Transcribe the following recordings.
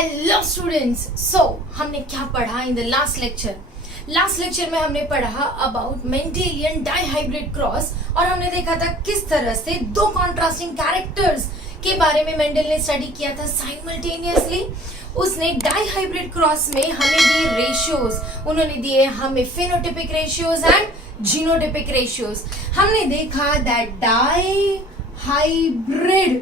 Hello students, हमने क्या पढ़ा इन द लास्ट लेक्चर में हमने पढ़ा अबाउट मेंडेलियन डाइहाइब्रिड क्रॉस और हमने देखा था किस तरह से दो कॉन्ट्रास्टिंग कैरेक्टर्स के बारे में मेंडल ने स्टडी किया था साइमल्टेनियसली। उसने डाइहाइब्रिड क्रॉस में हमें दिए रेशियोज, उन्होंने दिए हमें phenotypic ratios and genotypic ratios. हमने देखा दैट डाइहाइब्रिड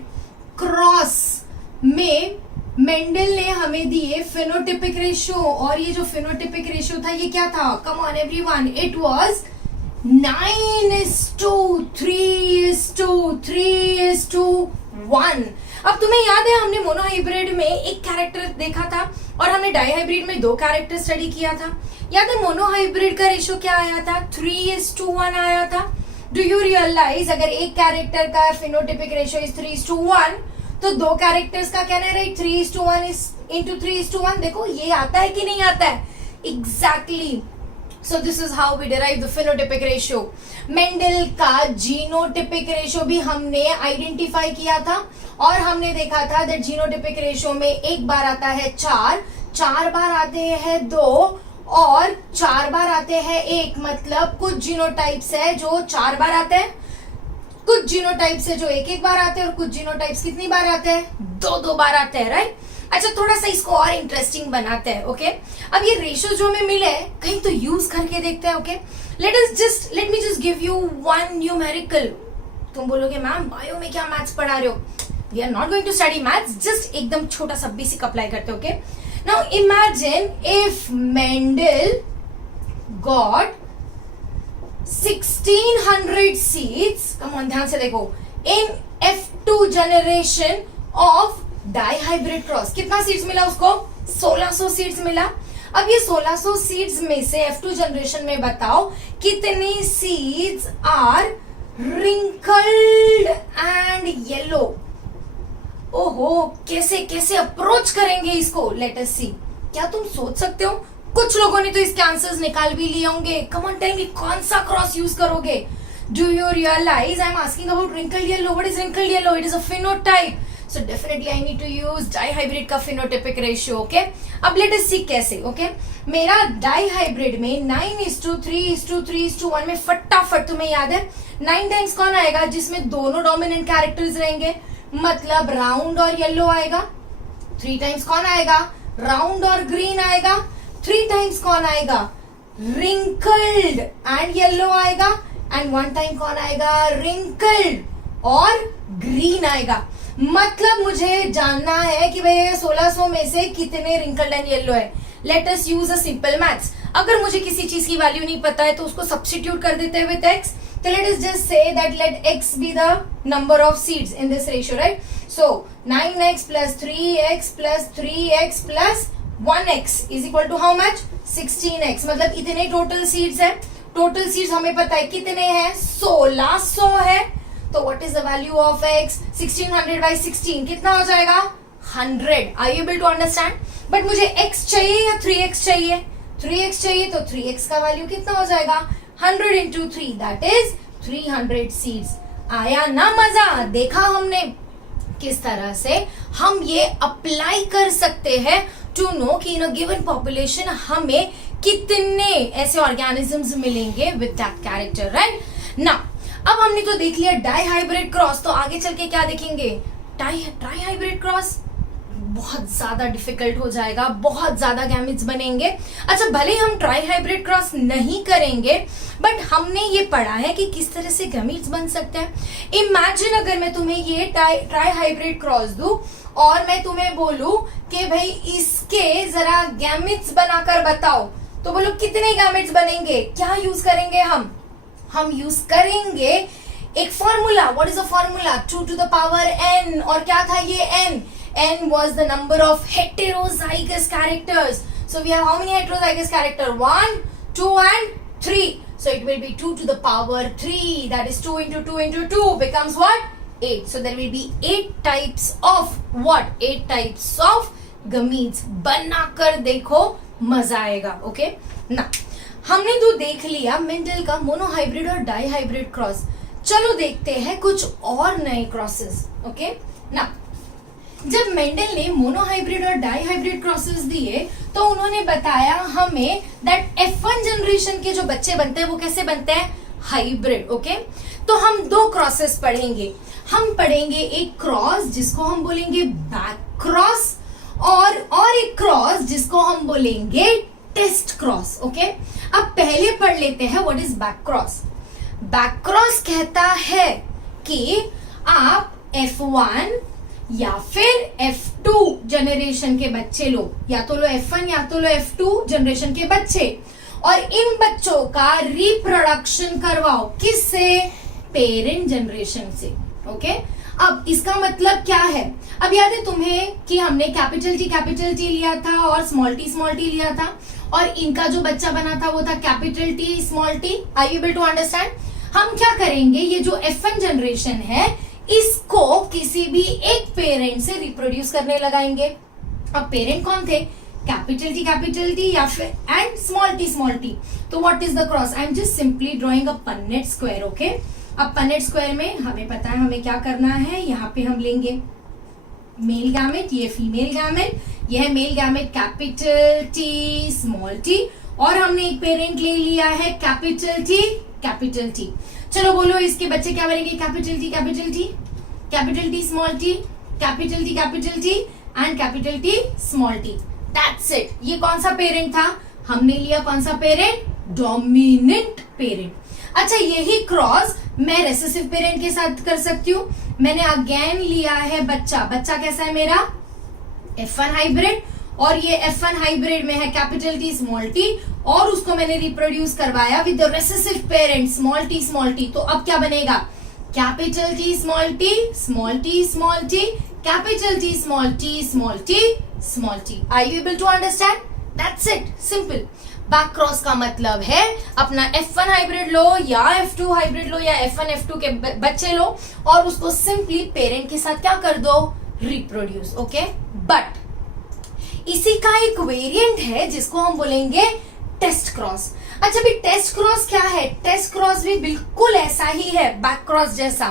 क्रॉस में मेंडल ने हमें दिए फिनोटिपिक रेशियो, और ये जो फिनोटिपिक रेशियो था ये क्या था? Come on everyone, it was 9:3:3:1। अब तुम्हें याद है हमने मोनोहाइब्रिड में एक कैरेक्टर देखा था और हमने डाइहाइब्रिड में दो कैरेक्टर स्टडी किया था। याद है मोनोहाइब्रिड का रेशियो क्या आया था? 3:1 आया था। डू यू रियलाइज अगर एक कैरेक्टर का फिनोटिपिक रेशियो इज 3:1 तो दो कैरेक्टर्स का कहना है राइट 3:1 into 3:1। देखो ये आता है कि नहीं आता है? Exactly. So this is how we derive the phenotypic ratio. Mendel का जीनोटिपिक रेशियो भी हमने आइडेंटिफाई किया था और हमने देखा था दैट जीनोटिपिक रेशियो में एक बार आता है 4 बार आते हैं 2 और 4 बार आते हैं 1। मतलब कुछ जीनोटाइप्स है जो 4 बार आते हैं, कुछ जीनोटाइप्स है जो एक बार आते हैं और कुछ जीनोटाइप्स कितनी बार आते हैं? 2 बार आते हैं, राइट। अच्छा, थोड़ा सा इसको और इंटरेस्टिंग बनाते हैं। ओके, अब ये रेशियो जो हमें मिले कहीं तो यूज करके देखते हैं। Okay, let me just give you one numerical. तुम बोलोगे मैम बायो में क्या मैथ्स पढ़ा रहे हो? We are not going to study maths, just एकदम छोटा सा बेसिक अप्लाई करते हैं। Okay, now imagine if Mendel got 1600 seeds, come on ध्यान से देखो, in F2 generation of dihybrid cross. कितना सीड्स मिला उसको? 1600 सीड्स मिला। अब ये 1600 सीड्स में से F2 जनरेशन में बताओ कितने seeds are wrinkled and yellow. ओहो, कैसे अप्रोच करेंगे इसको? Let us see. क्या तुम सोच सकते हो? कुछ लोगों ने तो इसके आंसर्स निकाल भी लिए होंगे। कम ऑन टेल मी, कौन सा क्रॉस यूज करोगे? Do you realize I am asking about wrinkled yellow? What is wrinkled yellow? It is a phenotype, so definitely I need to use dihybrid का फिनोटिपिक रेशियो। ओके, अब let us see कैसे। Okay, मेरा dihybrid में 9:3:3:1 में फटाफट तुम्हें याद है 9 टाइम्स कौन आएगा जिसमें दोनों डोमिनेंट कैरेक्टर्स रहेंगे? मतलब राउंड और येलो आएगा। 3 टाइम्स कौन आएगा? राउंड और ग्रीन आएगा। 3 टाइम्स कौन आएगा? रिंकल्ड एंड येलो आएगा। एंड 1 टाइम कौन आएगा? रिंकल्ड और ग्रीन आएगा। मतलब मुझे जानना है कि भाई 1600 में से कितने रिंकल्ड एंड येलो है। Let us use a simple maths. अगर मुझे किसी चीज की वैल्यू नहीं पता है तो उसको सब्स्टिट्यूट कर देते हैं विद एक्स। तो let us just say that let x be the number of seeds in this ratio, right. So 9x plus 3x plus 3x plus 1x is equal to how much? 16x। मतलब इतने total seeds है। Total seeds हमें पता है कितने हैं? 1600 है। तो what is the value of x? 1600 by 16 कितना हो जाएगा? 100। Are you able to understand? But मुझे x चाहिए या 3x चाहिए? 3x चाहिए, तो 3x का वैल्यू कितना हो जाएगा? 100 into 3, दैट इज 300 सीड्स। आया ना मजा? देखा हमने किस तरह से हम ये अप्लाई कर सकते हैं टू नो कि इन अ गिवन पॉपुलेशन हमें कितने ऐसे ऑर्गेनिजम्स मिलेंगे विद दैट कैरेक्टर, राइट ना। अब हमने तो देख लिया डाइहाइब्रिड क्रॉस, तो आगे चल के क्या देखेंगे? ट्राइहाइब्रिड क्रॉस बहुत ज्यादा डिफिकल्ट हो जाएगा, बहुत ज्यादा गैमेट्स बनेंगे। अच्छा, भले हम ट्राइहाइब्रिड क्रॉस नहीं करेंगे बट हमने ये पढ़ा है कि किस तरह से गैमेट्स बन सकते हैं। इमेजिन अगर मैं तुम्हें ये ट्राइहाइब्रिड क्रॉस दूं और मैं तुम्हें बोलूं कि भाई इसके जरा गैमेट्स बनाकर बताओ, तो बोलो कितने गैमेट्स बनेंगे? क्या यूज करेंगे हम यूज करेंगे एक formula. What is a formula? 2 to the power n। और क्या था ये n? n was the number of heterozygous characters. So we have how many heterozygous characters? 1, 2 and 3. So it will be 2 to the power 3. That is 2 into 2 into 2 becomes what? 8. So there will be 8 types of what? 8 types of gametes. बनाकर देखो, मजा आएगा। Okay ना, हमने तो देख लिया Mendel का मोनोहाइब्रिड और डाइहाइब्रिड क्रॉस। चलो देखते हैं कुछ और नए क्रॉसेस। ओके ना, जब मेंडल ने मोनोहाइब्रिड और डाईहाइब्रिड क्रॉसेस दिए तो उन्होंने बताया हमें दैट F1 जनरेशन के जो बच्चे बनते हैं वो कैसे बनते हैं, हाइब्रिड। ओके, तो हम दो क्रॉसेस पढ़ेंगे। हम पढ़ेंगे एक क्रॉस जिसको हम बोलेंगे बैक क्रॉस, और एक क्रॉस जिसको हम बोलेंगे टेस्ट क्रॉस। ओके, अब पहले पढ़ लेते हैं what is back cross. Back cross कहता है कि आप F1 या फिर F2 जनरेशन के बच्चे लो, या तो लो F1 या तो लो F2 जनरेशन के बच्चे, और इन बच्चों का रिप्रोडक्शन करवाओ, किससे, पेरेंट जनरेशन से। ओके, अब इसका मतलब क्या है, अब याद है तुम्हें कि हमने कैपिटल टी लिया था और स्मॉल टी लिया था, और इनका जो बच्चा बना था वो था capital T small T. I you able to understand? हम क्या करेंगे, ये जो F1 जनरेशन है इसको किसी भी एक पेरेंट से रिप्रोड्यूस करने लगाएंगे। अब पेरेंट कौन थे, कैपिटल टी या फिर एंड स्मॉल टी। तो what is the cross, I am just simply drawing a Punnett square. Okay, अब पन्नेट स्क्वायर में हमें पता है हमें क्या करना है, यहाँ पे हम लेंगे मेल गैमेट, ये फीमेल गैमेट, यह है male gamete capital T small T, और हमने एक पेरेंट ले लिया है कैपिटल टी। चलो बोलो इसके बच्चे क्या बनेंगे, capital T small T, capital T and capital T small T. That's it. ये कौन सा पेरेंट था, हमने लिया कौन सा पेरेंट, डोमिनेंट पेरेंट। अच्छा, यही क्रॉस मैं रेसेसिव पेरेंट के साथ कर सकती हूँ। मैंने अगेन लिया है बच्चा कैसा है मेरा, F1 हाइब्रिड, और ये F1 हाइब्रिड में है कैपिटल टी स्मॉल टी, और उसको मैंने रिप्रोड्यूस करवाया with the recessive parent small T. तो अब क्या बनेगा, capital T small T, capital T small T. Are you able to understand? That's it, simple. Back cross का मतलब है अपना F1 हाइब्रिड लो या F2 हाइब्रिड लो या F1 F2 के बच्चे लो और उसको सिंपली पेरेंट के साथ क्या कर दो, रिप्रोड्यूस। ओके, बट इसी का एक वेरिएंट है जिसको हम बोलेंगे टेस्ट क्रॉस। अच्छा भी टेस्ट क्रॉस क्या है, टेस्ट क्रॉस भी बिल्कुल ऐसा ही है बैक क्रॉस जैसा,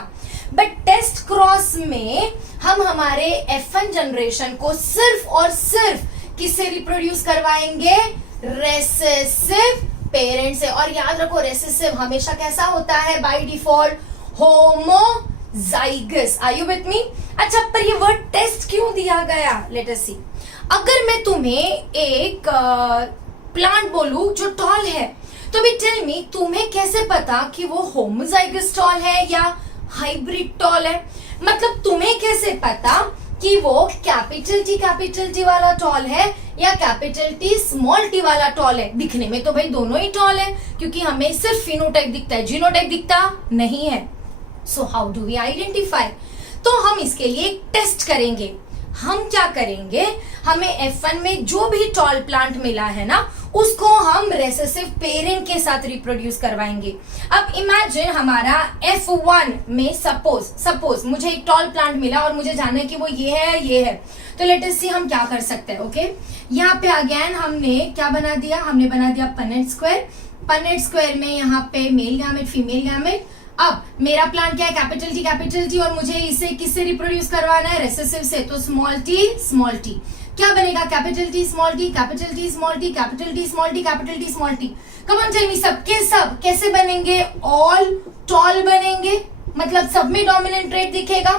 बट टेस्ट क्रॉस में हम हमारे F1 जनरेशन को सिर्फ और सिर्फ किससे रिप्रोड्यूस करवाएंगे, रेसेसिव पेरेंट से। और याद रखो रेसेसिव हमेशा कैसा होता है, by default homozygous. Are you with me? अच्छा, पर ये वर्ड टेस्ट क्यों दिया गया, लेट अस सी। अगर मैं तुम्हें एक प्लांट बोलूं जो टॉल है, तो भी टेल मी तुम्हें कैसे पता कि वो होमोजाइगस टॉल है या हाइब्रिड टॉल है? मतलब तुम्हें कैसे पता कि वो कैपिटल टी वाला टॉल है या कैपिटल टी स्मॉल टी वाला टॉल है? दिखने में तो भाई दोनों ही टॉल है, क्योंकि हमें सिर्फ फिनोटाइप दिखता है, जीनोटाइप दिखता नहीं है। So how do we identify? तो हम इसके लिए एक टेस्ट करेंगे। हम क्या करेंगे, हमें F1 में जो भी टॉल प्लांट मिला है ना, उसको हम रेसेसिव पेरेंट के साथ रिप्रोड्यूस करवाएंगे। अब इमेजिन हमारा F1 में सपोज मुझे एक टॉल प्लांट मिला और मुझे जानना है कि वो ये है, तो लेट अस सी हम क्या कर सकते हैं। ओके, यहाँ पे अगेन हमने क्या बना दिया, हमने बना दिया पनेट स्क्वायर में यहाँ पे मेल गैमेट फीमेल गैमेट। अब मेरा प्लांट क्या है, कैपिटल टी, और मुझे इसे किससे रिप्रोड्यूस करवाना है, रेसेसिव से, तो स्मॉल टी क्या बनेगा, capital T small T, capital T small T, capital T small T, capital T small T. Come on tell me, सबके सब कैसे बनेंगे, ऑल टॉल बनेंगे, मतलब सब में डोमिनेंट ट्रेट दिखेगा।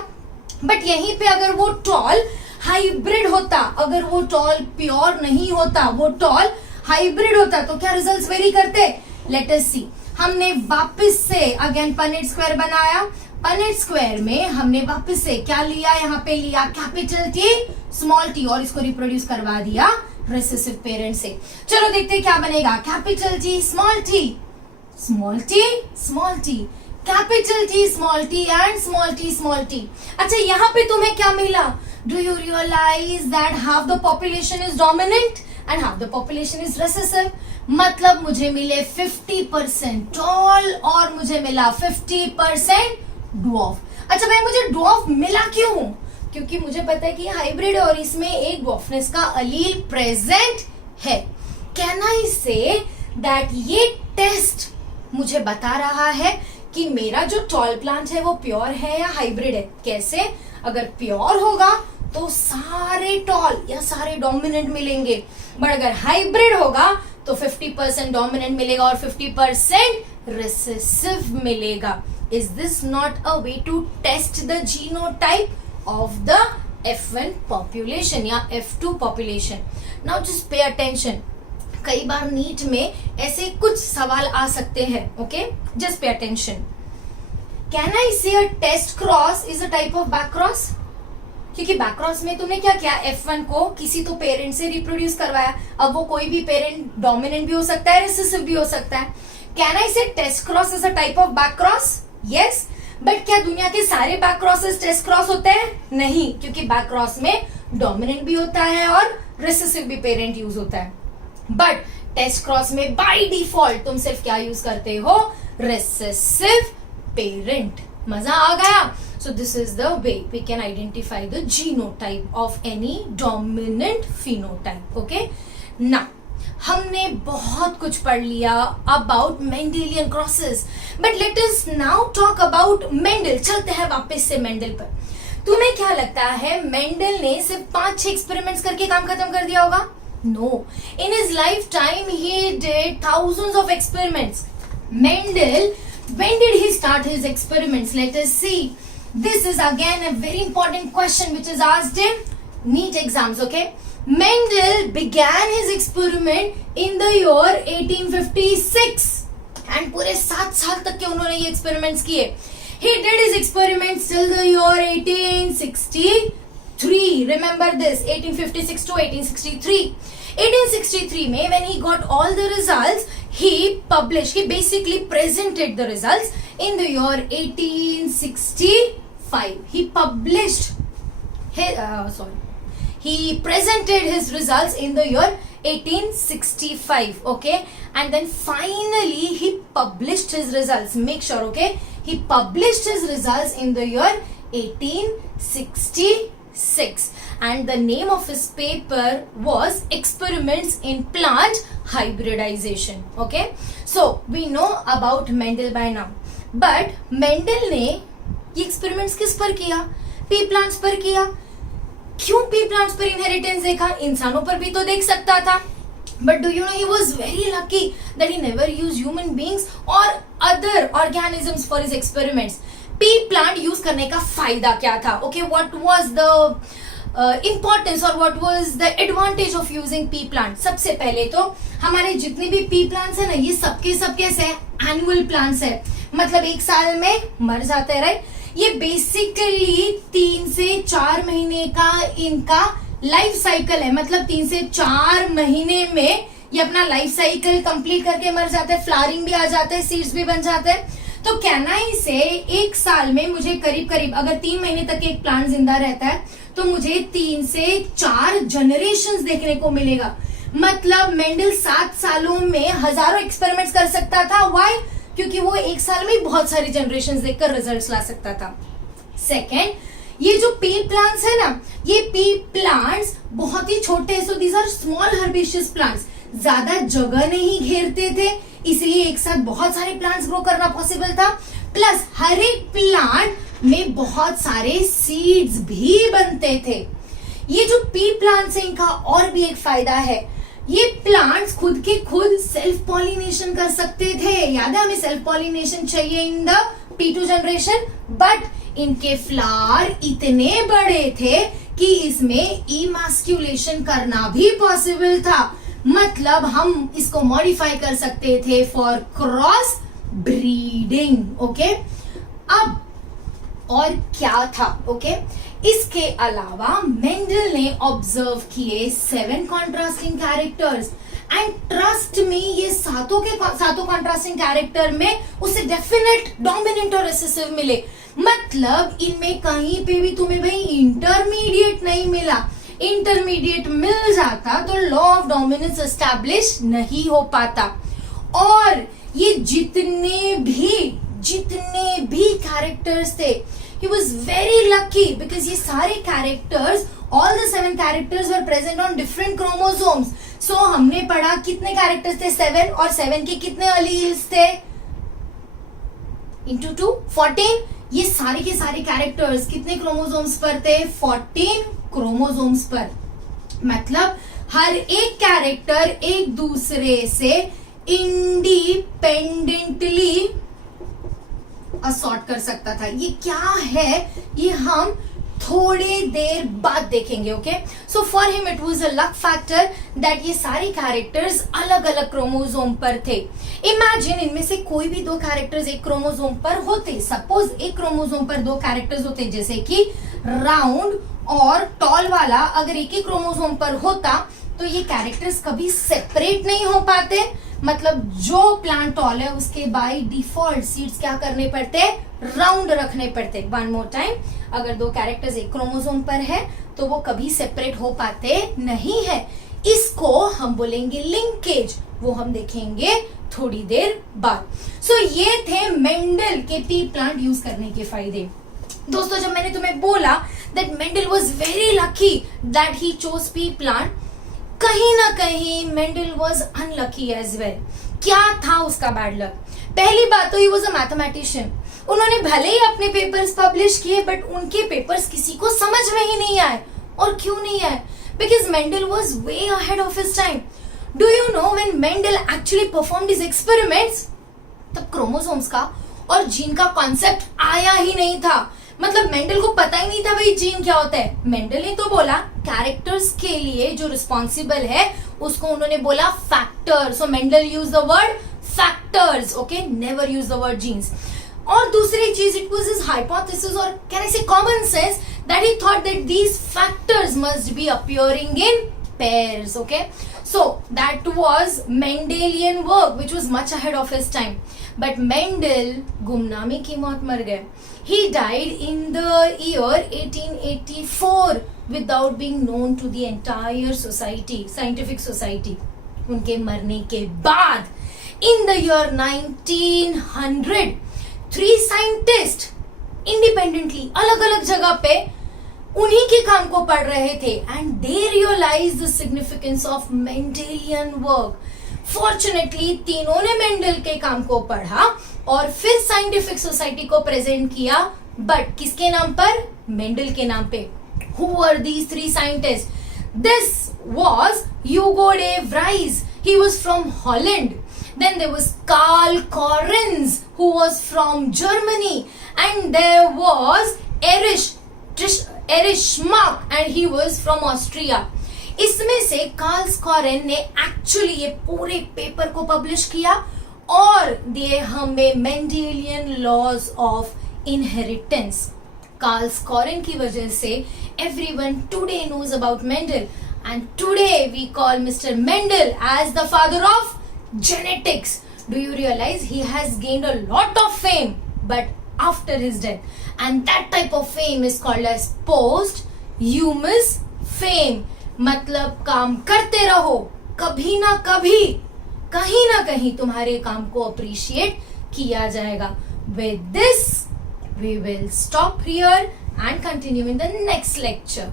बट यहीं पे अगर वो टॉल हाइब्रिड होता, अगर वो टॉल प्योर नहीं होता, वो टॉल हाइब्रिड होता, तो क्या रिजल्ट्स वेरी करते, लेट अस सी। हमने वापस से अगेन पनेट स्क्वायर बनाया, पनेट स्क्वायर में हमने वापस से क्या लिया, यहाँ पे लिया कैपिटल टी स्मॉल टी और इसको रिप्रोड्यूस करवा दिया रेसेसिव पेरेंट से। चलो देखते हैं क्या बनेगा, capital T small T, capital T small T and small T. अच्छा यहाँ पे तुम्हें क्या मिला, do you realize that half the population is dominant and half the population is recessive. मतलब मुझे मिले 50% टॉल और मुझे मिला 50% ड्वार्फ। अच्छा भाई मुझे ड्वार्फ मिला क्यों, क्योंकि मुझे पता है कि हाइब्रिड है और इसमें एक ड्वार्फनेस का अलील प्रेजेंट है। कैन आई से दैट ये टेस्ट मुझे बता रहा है कि मेरा जो टॉल प्लांट है वो प्योर है या हाइब्रिड है। कैसे, अगर प्योर होगा तो सारे टॉल या सारे डोमिनेंट मिलेंगे, बट अगर हाइब्रिड होगा तो 50% डोमिनेंट मिलेगा और 50% रिसेसिव मिलेगा. Is this not a way to test the genotype of the F1 population या F2 population? Now just pay attention. कई बार नीट में ऐसे कुछ सवाल आ सकते हैं. Okay, just pay attention. Can I say a test cross is a type of back cross? क्योंकि बैक क्रॉस में तुमने क्या किया, F1 को किसी तो पेरेंट से रिप्रोड्यूस करवाया. अब वो कोई भी पेरेंट डोमिनेंट भी हो सकता है, रिसेसिव भी हो सकता है. Can I say test cross is a type of back cross? Yes. But क्या दुनिया के सारे बैक क्रॉसेस टेस्ट क्रॉस होते हैं? नहीं, क्योंकि बैक क्रॉस में डोमिनेंट भी होता है और रिसेसिव भी पेरेंट यूज होता है. बट टेस्ट क्रॉस में बाय डिफॉल्ट तुम सिर्फ क्या यूज करते हो, रिसेसिव पेरेंट. मजा आ गया? So this is the way we can identify the genotype of any dominant phenotype. Okay? Now, हमने बहुत कुछ पढ़ लिया about Mendelian crosses, but let us now talk about Mendel. चलते हैं वापस से मेंडल पर. तुम्हें क्या लगता है मेंडल ने सिर्फ 5-6 एक्सपेरिमेंट्स करके काम खत्म कर दिया होगा? No. In his lifetime he did thousands of experiments. Mendel, when did he start his experiments? Let us see. This is again a very important question which is asked in NEET exams. Okay, Mendel began his experiment in the year 1856 and पूरे 7 साल तक के उन्होंने ये experiments किए. He did his experiments till the year 1863. Remember this, 1856 to 1863. 1863 में when he got all the results, he basically presented the results in the year 1865. He presented his results in the year 1865. Okay, and then finally he published his results. Make sure, okay, he published his results in the year 1866. And the name of his paper was Experiments in Plant Hybridization. Okay, so we know about Mendel by now. But Mendel ने ये experiments किस पर किया? pea plants पर किया. क्यों pea plants पर inheritance देखा? इंसानों पर भी तो देख सकता था. But do you know he was very lucky that he never used human beings or other organisms for his experiments. pea plant use करने का फायदा क्या था? Okay, what was the importance or what was the advantage of using pea plant? सबसे पहले तो हमारे जितने भी pea plants है ना, ये सबके सब कैसे है, annual plants है, मतलब 1 साल में मर जाते हैं, राइट. ये बेसिकली 3 से 4 महीने का इनका लाइफ साइकिल है, मतलब 3 से 4 महीने में ये अपना लाइफ साइकिल कंप्लीट करके मर जाते हैं. फ्लावरिंग भी आ जाता है, सीड्स भी बन जाते हैं. तो कैनाई से 1 साल में मुझे करीब करीब अगर 3 महीने तक एक प्लांट जिंदा रहता है तो मुझे 3 से 4 जनरेशंस देखने को मिलेगा. मतलब मेंडल 7 सालों में हजारों एक्सपेरिमेंट्स कर सकता था. व्हाई? क्योंकि वो 1 साल में बहुत सारी जनरेशंस देखकर रिजल्ट्स ला सकता था. सेकेंड, ये जो पी प्लांट्स है ना, ये पी प्लांट्स बहुत ही छोटे हैं. So these are small herbaceous plants. ज्यादा जगह नहीं घेरते थे, इसलिए एक साथ बहुत सारे प्लांट्स ग्रो करना पॉसिबल था. प्लस हर एक प्लांट में बहुत सारे सीड्स भी बनते थे. ये जो पी प्लांट्स है इनका और भी एक फायदा है, ये प्लांट्स खुद के खुद सेल्फ पॉलिनेशन कर सकते थे. याद है हमें सेल्फ पॉलिनेशन चाहिए in the P2 generation. But इनके फ्लावर इतने बड़े थे कि इसमें इमास्क्यूलेशन करना भी पॉसिबल था. मतलब हम इसको मॉडिफाई कर सकते थे फॉर क्रॉस ब्रीडिंग. ओके, अब और क्या था? ओके, इसके अलावा मेंडल ने ऑब्जर्व किए 7 कॉन्ट्रास्टिंग कैरेक्टर्स एंड ट्रस्ट में ये सातों कॉन्ट्रास्टिंग कैरेक्टर में उसे डेफिनेट डोमिनेंट और रिसेसिव मिले. मतलब इनमें कहीं पे भी तुम्हें भाई इंटरमीडिएट नहीं मिला. इंटरमीडिएट मिल जाता तो लॉ ऑफ डोमिनेंस एस्टैब्लिश नहीं हो पाता. और ये जितने भी कैरेक्टर्स थे, he was very lucky because ये सारे characters, all the 7 characters were present on different chromosomes. So हमने पढ़ा कितने कैरेक्टर्स थे? 7. और 7 के कितने अलील्स थे? into 2 14. ये सारे के सारे कैरेक्टर्स कितने क्रोमोसोम्स पर थे? 14 क्रोमोसोम्स पर। मतलब हर एक कैरेक्टर एक दूसरे से इंडिपेंडेंटली असॉर्ट कर सकता था। ये क्या है ये हम थोड़ी देर बाद देखेंगे। Okay, so for him it was a luck factor that ये सारे कैरेक्टर्स अलग अलग क्रोमोसोम पर थे। इमेजिन इनमें से कोई भी दो कैरेक्टर्स एक क्रोमोसोम पर होते, सपोज एक क्रोमोसोम पर दो कैरेक्टर्स होते, जैसे कि राउंड और टॉल वाला अगर एक ही क्रोमोसोम पर होता तो ये कैरेक्टर्स कभी सेपरेट नहीं हो पाते। मतलब जो प्लांट टॉल है उसके बाय डिफॉल्ट सीड्स क्या करने पड़ते, राउंड रखने पड़ते। वन मोर टाइम, अगर दो कैरेक्टर्स एक क्रोमोसोम पर है तो वो कभी सेपरेट हो पाते नहीं है। इसको हम बोलेंगे लिंकेज, वो हम देखेंगे थोड़ी देर बाद। सो ये थे मेंडल के पी प्लांट यूज करने के फायदे। दोस्तों, जब मैंने तुम्हें बोला that Mendel was very lucky that he chose pea plant, कहीं ना कहीं Mendel was unlucky as well. क्या था उसका बैड लक? पहली बात तो ही वाज अ मैथमेटिशियन। उन्होंने भले ही अपने पेपर्स पब्लिश किए बट उनके पेपर्स किसी को समझ में ही नहीं आए। और क्यों नहीं आए? Because Mendel was way ahead of his time. Do you know when Mendel actually performed his experiments, तब क्रोमोसोम्स का और जीन का कॉन्सेप्ट आया ही नहीं था। मतलब मेंडल को पता ही नहीं था भाई जीन क्या होता है। मेंडल ने तो बोला कैरेक्टर्स के लिए जो रिस्पॉन्सिबल है उसको उन्होंने बोला factor. So Mendel use the word factors, okay, never use the word genes. और दूसरी चीज, इट वाज हिज हाइपोथेसिस और can I say common sense that he thought that these factors must be appearing in pairs. Okay, so that was Mendelian work which was much ahead of his time. But Mendel गुमनामी की मौत मर गए। He died in the year 1884 without being known to the entire society, scientific society. उनके मरने के बाद in the year 1900 3 scientists independently अलग अलग जगह पे उन्हीं के काम को पढ़ रहे थे and they realise the significance of Mendelian work. Fortunately तीनों ने मेंडल के काम को पढ़ा और फिर साइंटिफिक सोसाइटी को प्रेजेंट किया, बट किसके नाम पर? मेंडल के नाम पे। Who were these 3 scientist? This was Hugo de Vries, he was from Holland. Then there was Karl Correns, who was from Germany, and there was Erich Schmack, and he was from Austria. इसमें से Karl कॉरेन ने actually ये पूरे paper को publish किया और दिए हमें Mendelian laws of inheritance. Carl Correns की वजह से everyone today knows about Mendel and today we call mister Mendel as the father of genetics. Do you realize he has gained a lot of fame but after his death, and that type of fame is called as posthumous fame. मतलब काम करते रहो, कभी ना कभी कहीं ना कहीं तुम्हारे काम को अप्रिशिएट किया जाएगा। With this we will stop here and continue in the next lecture.